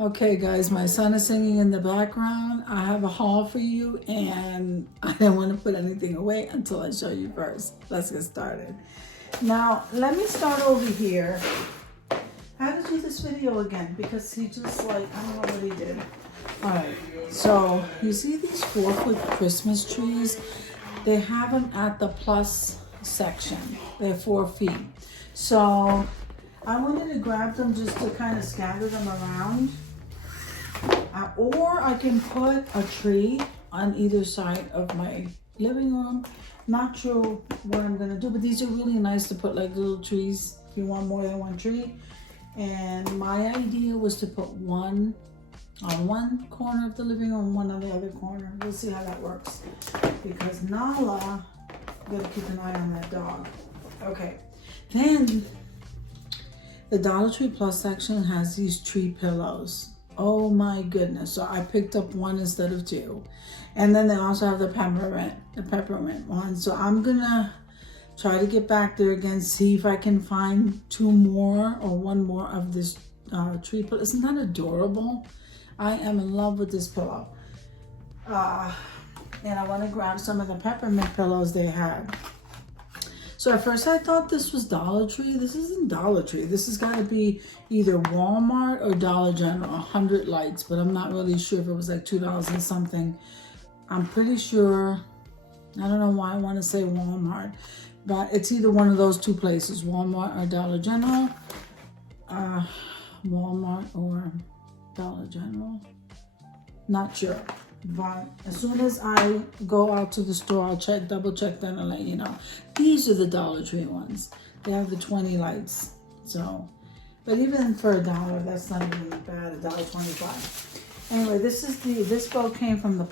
Okay, guys, my son is singing in the background. I have a haul for you, and I don't want to put anything away until I show you first. Let's get started. Now, let me start over here. How to do this video again? Because he just I don't know what he did. All right, so you see these 4-foot Christmas trees? They have them at the plus section. They're 4 feet. So I wanted to grab them just to kind of scatter them around. Or I can put a tree on either side of my living room. Not sure what I'm gonna do, but these are really nice to put like little trees if you want more than one tree. And my idea was to put one on one corner of the living room, one on the other corner. We'll see how that works. Because Nala, gotta keep an eye on that dog. Okay, then the Dollar Tree Plus section has these tree pillows. Oh my goodness. So I picked up one instead of two. And then they also have the peppermint one. So I'm gonna try to get back there again, see if I can find 2 more or 1 more of this tree pillow. Isn't that adorable? I am in love with this pillow. And I want to grab some of the peppermint pillows they had. So at first I thought this was Dollar Tree. This isn't Dollar Tree. This has got to be either Walmart or Dollar General, 100 lights, but I'm not really sure if it was like $2 and something. I'm pretty sure, I don't know why I want to say Walmart, but it's either one of those 2 places, Walmart or Dollar General. Walmart or Dollar General, not sure. But as soon as I go out to the store, I'll double check them and let you know. These are the Dollar Tree ones. They have the 20 lights. So, but even for $1, that's not even bad. $1.25. Anyway, this boat came from the.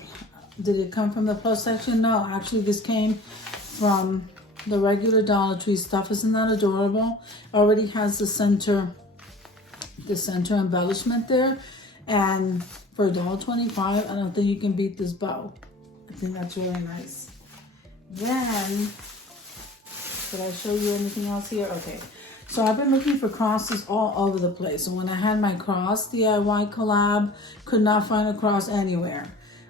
Did it come from the plus section? No, actually, this came from the regular Dollar Tree stuff. Isn't that adorable? Already has the center embellishment there, and for $1.25, I don't think you can beat this bow. I think that's really nice. Then, did I show you anything else here? Okay, so I've been looking for crosses all over the place. And when I had my cross DIY collab, could not find a cross anywhere.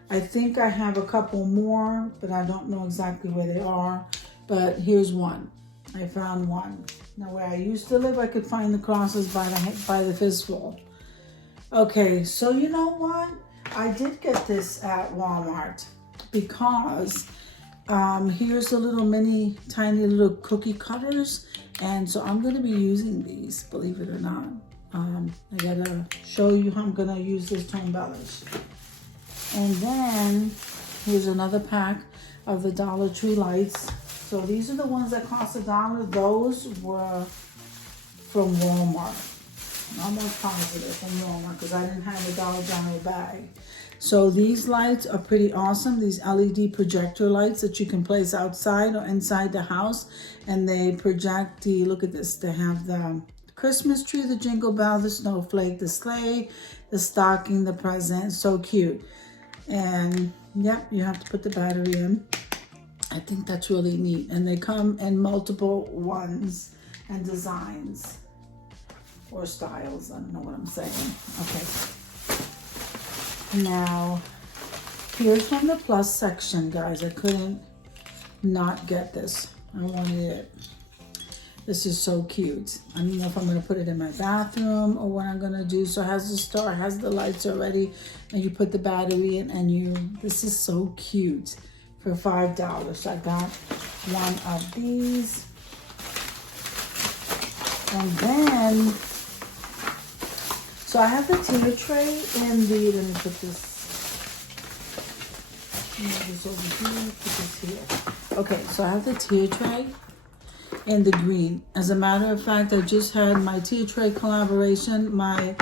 I think I have a couple more, but I don't know exactly where they are. But here's one. I found one. Now where I used to live, I could find the crosses by the fistful. Okay, so you know what? I did get this at Walmart because here's the little tiny little cookie cutters. And so I'm gonna be using these, believe it or not. I gotta show you how I'm gonna use this to embellish. And then here's another pack of the Dollar Tree lights. So these are the ones that cost $1. Those were from Walmart. Almost positive from Walmart because I didn't have a Dollar General bag. So these lights are pretty awesome. These LED projector lights that you can place outside or inside the house. And they project look at this, they have the Christmas tree, the jingle bell, the snowflake, the sleigh, the stocking, the present. So cute. And yep, you have to put the battery in. I think that's really neat. And they come in multiple ones and designs or styles. I don't know what I'm saying. Okay. Now, here's from the plus section, guys. I couldn't not get this. I wanted it. This is so cute. I don't know if I'm going to put it in my bathroom or what I'm going to do. So it has the star, has the lights already, and you put the battery in, and this is so cute for $5. So I got one of these. And then, so I have the tea tray in let me put this over here, put this here. Okay, so I have the tea tray in the green. As a matter of fact, I just had my tea tray collaboration, my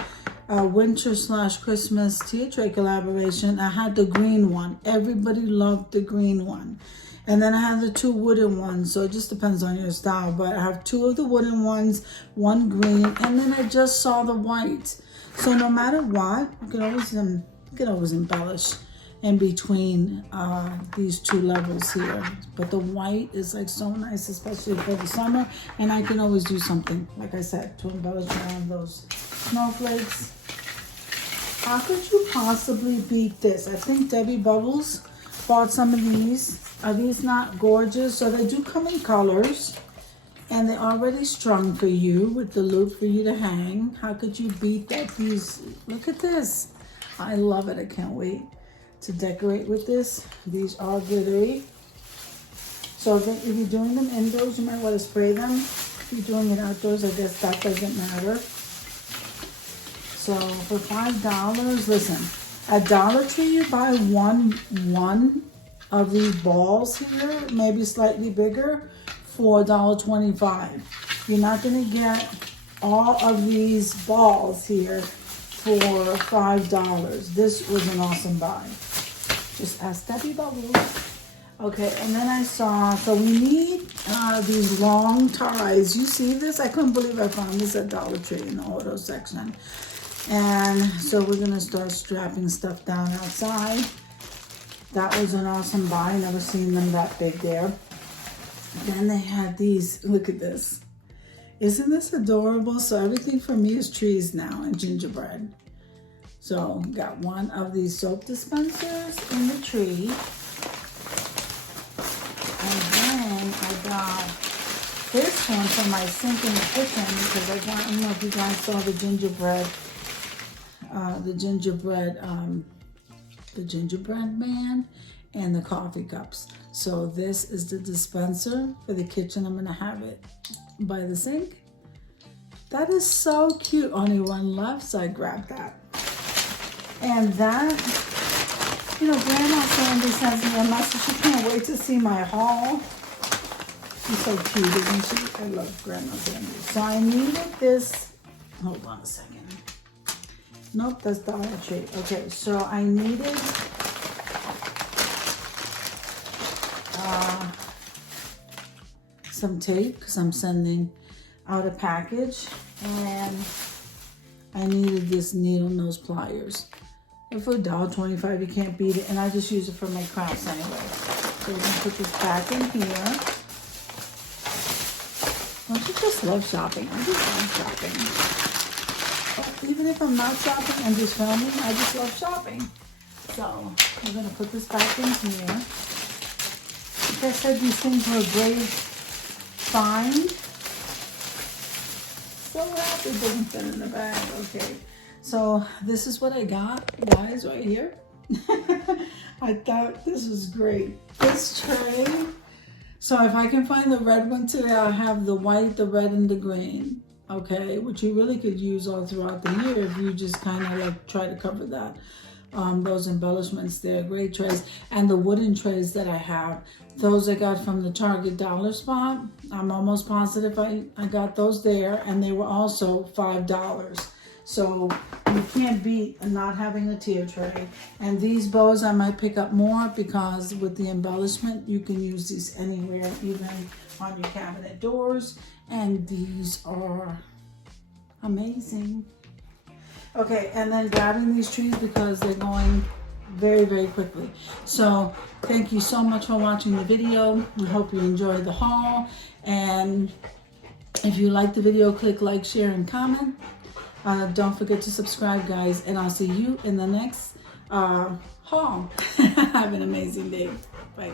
winter/Christmas tea tray collaboration. I had the green one. Everybody loved the green one. And then I have the 2 wooden ones. So it just depends on your style. But I have 2 of the wooden ones, 1 green, and then I just saw the white. So no matter what, you can always embellish in between these 2 levels here. But the white is like so nice, especially for the summer. And I can always do something, like I said, to embellish one of those snowflakes. How could you possibly beat this? I think Debbie Bubbles bought some of these. Are these not gorgeous? So they do come in colors. And they're already strung for you with the loop for you to hang. How could you beat that? These, look at this. I love it. I can't wait to decorate with this. These are glittery. So if you're doing them indoors, you might want to spray them. If you're doing it outdoors, I guess that doesn't matter. So for $5, listen, at Dollar Tree, you buy one of these balls here, maybe slightly bigger, for $1.25. You're not gonna get all of these balls here for $5. This was an awesome buy. Just ask Debbie Bubbles. Okay, and then I saw, so we need these long ties. You see this? I couldn't believe I found this at Dollar Tree in the auto section. And so we're gonna start strapping stuff down outside. That was an awesome buy. Never seen them that big there. Then they had these, look at this. Isn't this adorable? So everything for me is trees now and gingerbread. So got one of these soap dispensers in the tree. And then I got this one for my sink in the kitchen because I don't know if you guys saw the gingerbread man and the coffee cups. So this is the dispenser for the kitchen. I'm gonna have it by the sink. That is so cute. Only one left, so I grabbed that. And that, you know, Grandma Sandy sends me a message. She can't wait to see my haul. She's so cute, isn't she? I love Grandma Sandy. So I needed this. Hold on a second. Nope, that's Dollar Tree. Okay, so I needed some tape because I'm sending out a package, and I needed this needle nose pliers. And for $1.25, you can't beat it, and I just use it for my crafts anyway. So we're gonna put this back in here. Don't you just love shopping? I just love shopping. Even if I'm not shopping, I'm just filming, I just love shopping. So we're gonna put this back in here. Like I said, these things were a great find. So happy it didn't fit in the bag. Okay, so this is what I got, guys, right here. I thought this was great. This tray. So if I can find the red one today, I'll have the white, the red, and the green. Okay, which you really could use all throughout the year if you just kind of like try to cover that. Those embellishments, they're great trays. And the wooden trays that I have, those I got from the Target dollar spot. I'm almost positive I got those there, and they were also $5. So you can't beat not having a tier tray. And these bows I might pick up more because with the embellishment, you can use these anywhere, even on your cabinet doors. And these are amazing. Okay, and then grabbing these trees because they're going very, very quickly. So thank you so much for watching the video. I hope you enjoyed the haul. And if you like the video, click like, share, and comment. Don't forget to subscribe, guys. And I'll see you in the next haul. Have an amazing day. Bye.